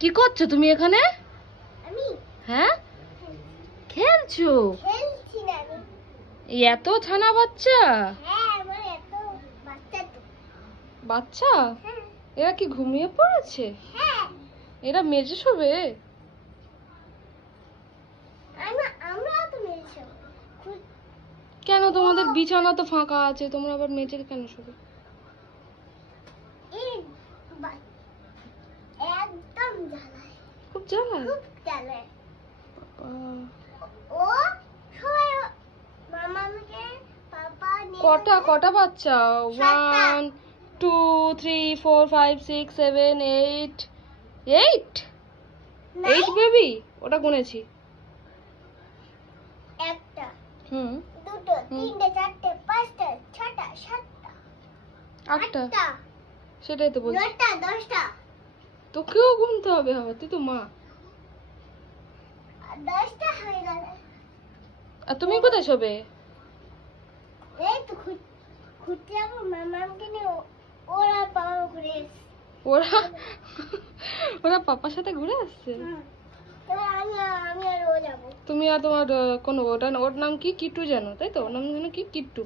কি করছো তুমি এখানে? আমি হ্যাঁ, খেলছো? খেলছি না আমি। এত ছানা বাচ্চা? হ্যাঁ, আমার এত বাচ্চা তো। বাচ্চা? হ্যাঁ এরা কি ঘুমিয়ে পড়েছে? হ্যাঁ, এরা মেজে শোবে? আমরা তো মেরেছি। কেন, তোমাদের বিছানা তো ফাঁকা আছে, তোমরা আবার মেজে কেন শোবে? এই বা- একদম জ্বালায়, খুব জ্বালায়? খুব জ্বালায়। বাবা। ও সবাই মামাকে পাপা নিয়ে কটা গেছে। কটা বাচ্চা? সাতটা। 1 2 3 4 5 6 7 8 8 নাই, 8 বেবি, ওটা গুনেছি। একটা, হুম, দুটো, হুম। তিনটে, চারটে, পাঁচটা, ছটা, সাতটা, 8টা, আটটা, সেটাই তো বলছি। নটা, দশটা। তোকেও গুনতে হবে আবার, তুই তো মা। আর 10টা হয়ে গেল। আর তুমি কোথায় শোবে? এই তো ঘুরতে যাবো মামাকে নিয়ে। ওরা বাবা ঘুরে এসছে। ওরা ওরা পাপার সাথে ঘুরে আসছে? এবার আমি আর ও যাবো। তুমি আর তোমার কোনো ওর নাম কি, কিট্টু জানো তাই তো? ওর নাম যেন কি, কিট্টু।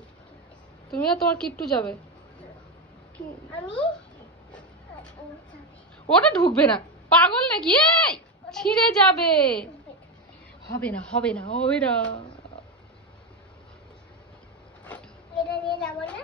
তুমি আর তোমার কিট্টু যাবে? আমি আর ও যাবে। ওটা ঢুকবে না, পাগল নাকি? এই ছিঁড়ে যাবে। হবে না, হবে না, হবে না। এটা নিয়ে যাবো না।